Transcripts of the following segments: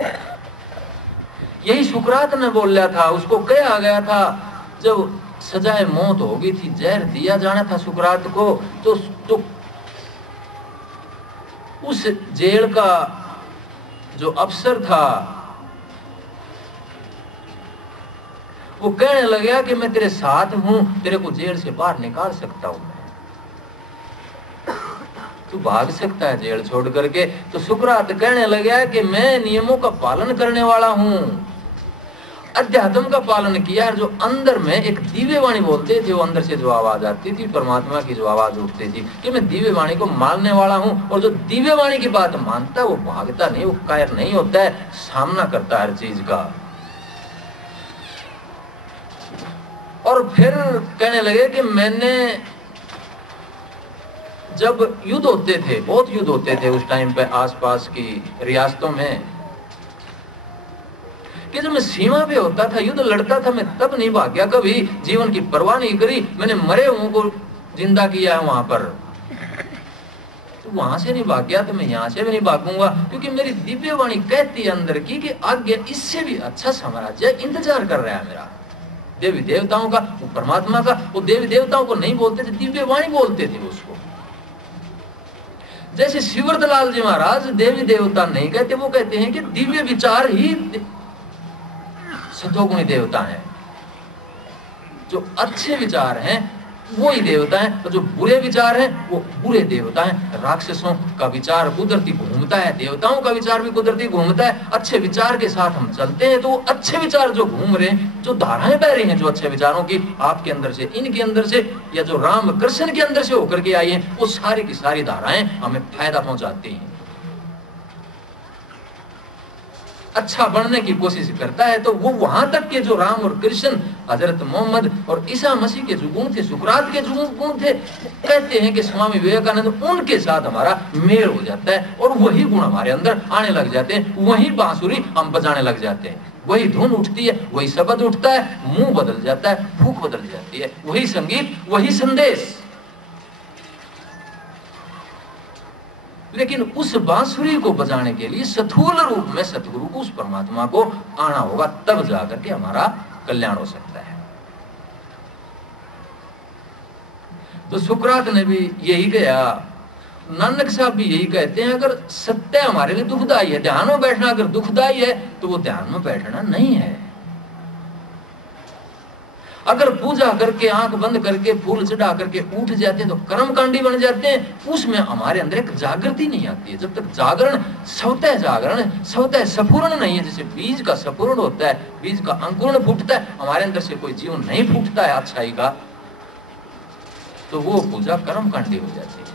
यही सुकरात ने बोला था, उसको कहा गया था जब सजाए मौत हो गई थी, जहर दिया जाना था सुकरात को, तो उस जेल का जो अफसर था वो कहने लगा कि मैं तेरे साथ हूं, तेरे को जेल से बाहर निकाल सकता हूं, तू भाग सकता है जेल छोड़ करके। तो सुकरात कहने लगा कि मैं नियमों का पालन करने वाला हूं, अध्यात्म का पालन किया। जो अंदर में एक दिव्य वाणी बोलते थे, वो अंदर से जो आवाज आती थी, परमात्मा की जो आवाज उठती थी कि मैं दिव्य वाणी को मानने वाला हूं। और जो दिव्य वाणी की बात मानता है वो भागता नहीं, वो कायर नहीं होता है, सामना करता है हर चीज का। और फिर कहने लगे कि मैंने, जब युद्ध होते थे, बहुत युद्ध होते थे उस टाइम पे आसपास की रियासतों में, कि जब मैं सीमा पे होता था, युद्ध लड़ता था, मैं तब नहीं भाग गया, कभी जीवन की परवाह नहीं करी। मैंने मरे हुओं को जिंदा किया है वहां पर, तो वहां से नहीं भाग गया तो मैं यहां से भी नहीं भागूंगा, क्योंकि मेरी दिव्य वाणी कहती है अंदर की कि आगे इससे भी अच्छा साम्राज्य इंतजार कर रहा है मेरा। देवी देवताओं का, वो परमात्मा का, वो देवी देवताओं को नहीं बोलते थे, दिव्य वाणी बोलते थे उसको। जैसे शिवरदलाल जी महाराज देवी देवता नहीं कहते, वो कहते हैं कि दिव्य विचार ही सतोगुणी देवता हैं। जो अच्छे विचार हैं वो ही देवता हैं, और जो बुरे विचार हैं वो बुरे देवता हैं। राक्षसों का विचार कुदरती घूमता है, देवताओं का विचार भी कुदरती घूमता है। अच्छे विचार के साथ हम चलते हैं तो वो अच्छे विचार जो घूम रहे हैं, जो धाराएं बह रही हैं, जो अच्छे विचारों की आपके अंदर से, इनके अंदर से, या जो राम कृष्ण के अंदर से होकर के आई हैं, वो सारी की सारी धाराएं हमें फायदा पहुंचाती हैं। अच्छा बनने की कोशिश करता है तो वो वहां तक के जो राम और कृष्ण, हजरत मोहम्मद और ईसा मसीह के जो गुण थे, सुकरात के जो गुण थे, कहते हैं कि स्वामी विवेकानंद, उनके साथ हमारा मेल हो जाता है और वही गुण हमारे अंदर आने लग जाते हैं। वही बांसुरी हम बजाने लग जाते हैं, वही धुन उठती है, वही शब्द उठता है, मुंह बदल जाता है, फूक बदल जाती है, वही संगीत, वही संदेश। लेकिन उस बांसुरी को बजाने के लिए स्थूल रूप में सतगुरु को, उस परमात्मा को आना होगा, तब जाकर के हमारा कल्याण हो सकता है। तो सुकरात ने भी यही कहा, नानक साहब भी यही कहते हैं, अगर सत्य हमारे लिए दुखदाई है, ध्यान में बैठना अगर दुखदाई है तो वो ध्यान में बैठना नहीं है। अगर पूजा करके, आंख बंद करके, फूल चढ़ा करके उठ जाते हैं तो कर्मकांडी बन जाते हैं, उसमें हमारे अंदर एक जागृति नहीं आती है। जब तक जागरण, स्वतः स्फुरण नहीं है, जैसे बीज का स्फुरण होता है, बीज का अंकुरण फूटता है, हमारे अंदर से कोई जीवन नहीं फूटता है अच्छाई का, तो वो पूजा कर्मकांडी हो जाती है।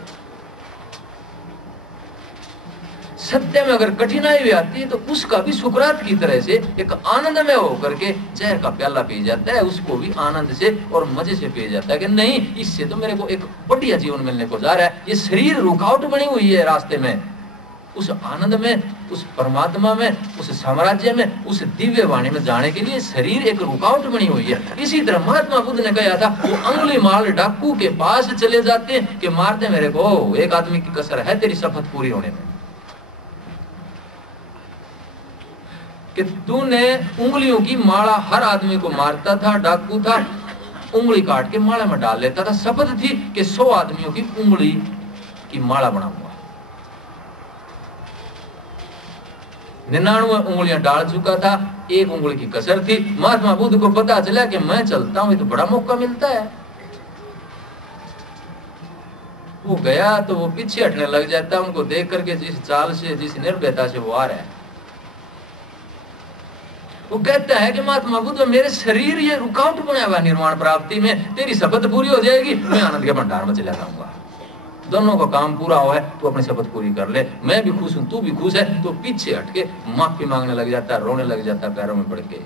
सत्य में अगर कठिनाई भी आती है तो उसका भी सुकरात की तरह से एक आनंद में होकर के जहर का प्याला पी जाता है, उसको भी आनंद से और मजे से पी जाता है कि नहीं, इससे तो मेरे को एक बढ़िया जीवन मिलने को जा रहा है। ये शरीर रुकावट बनी हुई है रास्ते में, उस आनंद में, उस परमात्मा में, उस साम्राज्य में, उस दिव्य वाणी में जाने के लिए शरीर एक रुकावट बनी हुई है। इसी तरह महात्मा बुद्ध ने कहा था, वो अंगुली माल डाकू के पास चले जाते हैं कि मारते मेरे को, एक आदमी की कसर है तेरी शपथ पूरी होने में, कि तूने उंगलियों की माला, हर आदमी को मारता था, डाकू था, उंगली काट के माला में डाल लेता था। शपथ थी कि 100 आदमियों की उंगली की माला बनाऊंगा। 99 उंगलियां डाल चुका था, एक उंगली की कसर थी। महात्मा बुद्ध को पता चला कि मैं चलता हूं तो बड़ा मौका मिलता है। वो गया तो वो पीछे हटने लग जाता, उनको देख करके, जिस चाल से, जिस निर्भयता से वो आ रहा है। वो कहता है कि महात्मा बुद्ध, मेरे शरीर ये रुकावट बना हुआ निर्वाण प्राप्ति में, तेरी शपथ पूरी हो जाएगी, मैं आनंद के भंडार में चला जाऊंगा। दोनों का काम पूरा हुआ है, तू अपनी शपथ पूरी कर ले, मैं भी खुश हूं, तू भी खुश है। तो पीछे हटके माफी मांगने लग जाता है, रोने लग जाता है पैरों में पड़ के।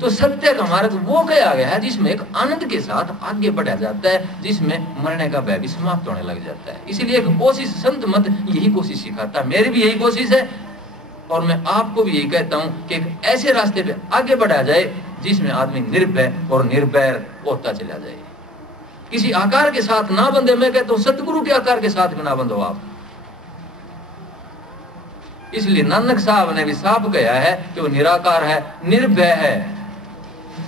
तो सत्य का मार्ग वो कहा गया है जिसमें एक आनंद के साथ आगे बढ़ा जाता है, जिसमें मरने का भय भी समाप्त होने लग जाता है। इसीलिए एक कोशिश, संत मत यही कोशिश सिखाता है, मेरी भी यही कोशिश है, और मैं आपको भी यही कहता हूं कि एक ऐसे रास्ते पे आगे बढ़ा जाए जिसमें आदमी निर्भय और निर्भय होता चला जाए, किसी आकार के साथ ना बंधे। मैं कहता हूं सतगुरु के आकार के साथ भी ना बंधो आप, इसलिए नानक साहब ने भी साफ कहा है कि वो निराकार है, निर्भय है,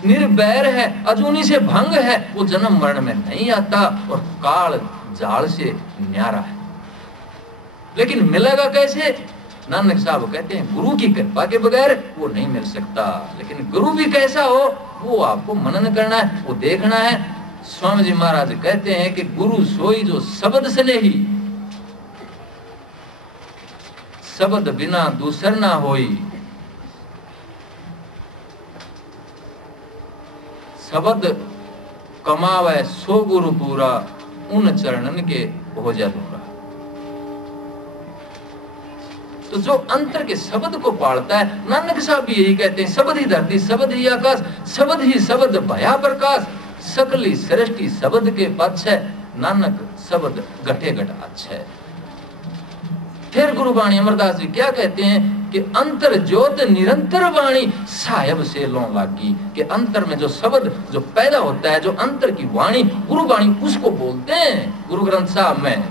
निर्वैर है, अजूनी से भंग है, वो जन्म मरण में नहीं आता और काल जाल से न्यारा है। लेकिन मिलेगा कैसे? नानक साहब कहते हैं गुरु की कृपा के बगैर वो नहीं मिल सकता। लेकिन गुरु भी कैसा हो वो आपको मनन करना है, वो देखना है। स्वामी जी महाराज कहते हैं कि गुरु सोई जो शब्द स्नेही, शब्द बिना दूसर ना होई, शब्द कमावे सो गुरु पूरा, उन चरणन के हो जा दूरा। तो जो अंतर के शब्द को पालता है, नानक साहब भी यही कहते हैं, शब्द ही धरती, शब्द ही आकाश, शब्द ही शब्द भया प्रकाश, सकली सृष्टि शब्द के पक्ष है, नानक शब्द घटे घट अच्छ है। फिर गुरु वाणी अमरदास जी क्या कहते हैं कि अंतर ज्योत निरंतर वाणी साहेब से लो लागी, कि अंतर में जो शब्द जो पैदा होता है, जो अंतर की वाणी, गुरु वाणी उसको बोलते हैं। गुरु ग्रंथ साहब में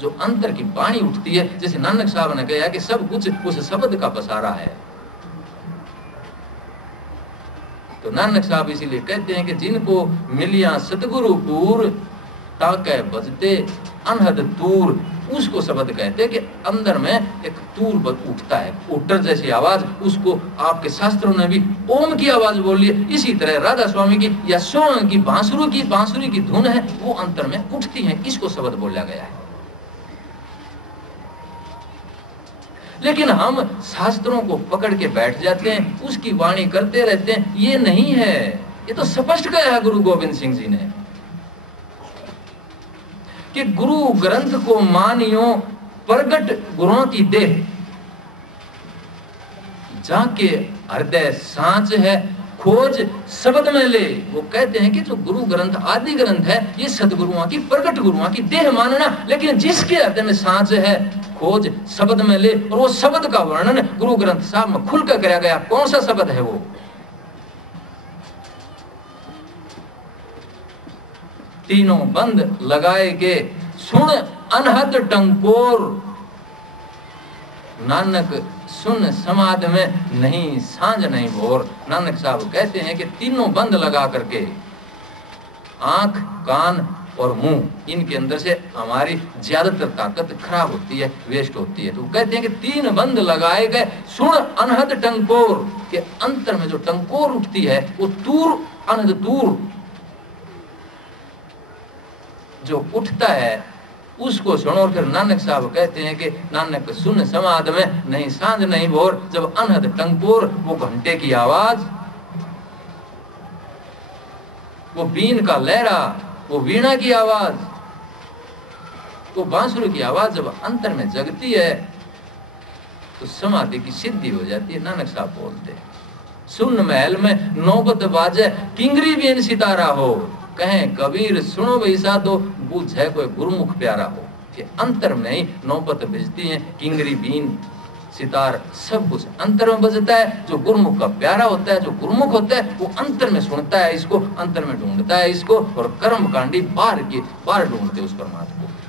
जो अंतर की वाणी उठती है, जैसे नानक साहब ने कहा कि सब कुछ उस शब्द का पसारा है। तो नानक साहब इसीलिए कहते हैं कि जिनको मिलिया सतगुरु पूर, ताके बजते अनहद तूर, उसको शब्द कहते हैं कि अंदर में एक तूर उठता है, उट्टर जैसी आवाज, उसको आपके शास्त्रों ने भी ओम की आवाज बोली है। इसी तरह राधा स्वामी की या सोहन की बांसुरी की धुन है, वो अंतर में उठती है, इसको शब्द बोला गया है। लेकिन हम शास्त्रों को पकड़ के बैठ जाते हैं, उसकी वाणी करते रहते हैं, ये नहीं है। ये तो स्पष्ट कहा है गुरु गोविंद सिंह जी ने कि गुरु ग्रंथ को मानियो प्रगट गुरुओं की देह, जाके हृदय सांच है, खोज शब्द में ले। वो कहते हैं कि जो गुरु ग्रंथ आदि ग्रंथ है, ये सदगुरुओं की प्रगट गुरुओं की देह मानना, लेकिन जिसके हृदय में सांच है, खोज शब्द में ले। और वो शब्द का वर्णन गुरु ग्रंथ साहब में खुलकर कराया गया। कौन सा शब्द है वो? तीनों बंद लगाए के सुन अनहद टंकोर, नानक सुन समाध में नहीं सांझ नहीं भोर। नानक साहब कहते हैं कि तीनों बंद लगा करके, आंख, कान और मुंह, इनके अंदर से हमारी ज्यादातर ताकत खराब होती है, वेस्ट होती है। तो कहते हैं कि तीन बंद लगाए गए, सुन अनहद टंकोर, के अंतर में जो टंकोर उठती है, वो तूर अनहद तूर जो उठता है, उसको सुनो। फिर नानक साहब कहते हैं कि नानक सुन समाध में नहीं सांझ नहीं भोर। जब अनहद टंकोर, वो घंटे की आवाज, वो बीन का लहरा, वो वीणा की आवाज, वो बांसुरी की आवाज जब अंतर में जगती है, तो समाधि की सिद्धि हो जाती है। नानक साहब बोलते हैं, सुन महल में नौबत बाजे, किंगरी बीन सितारा हो, कहें कबीर सुनो बैसा तो बूझे कोई गुरुमुख प्यारा हो। कि अंतर में ही नौबत बजती है, किंगरी बीन सितार सब कुछ अंतर में बजता है। जो गुरुमुख का प्यारा होता है, जो गुरुमुख होता है, वो अंतर में सुनता है इसको, अंतर में ढूंढता है इसको, और कर्म कांडी बाहर ढूंढते उस परमात्मा को।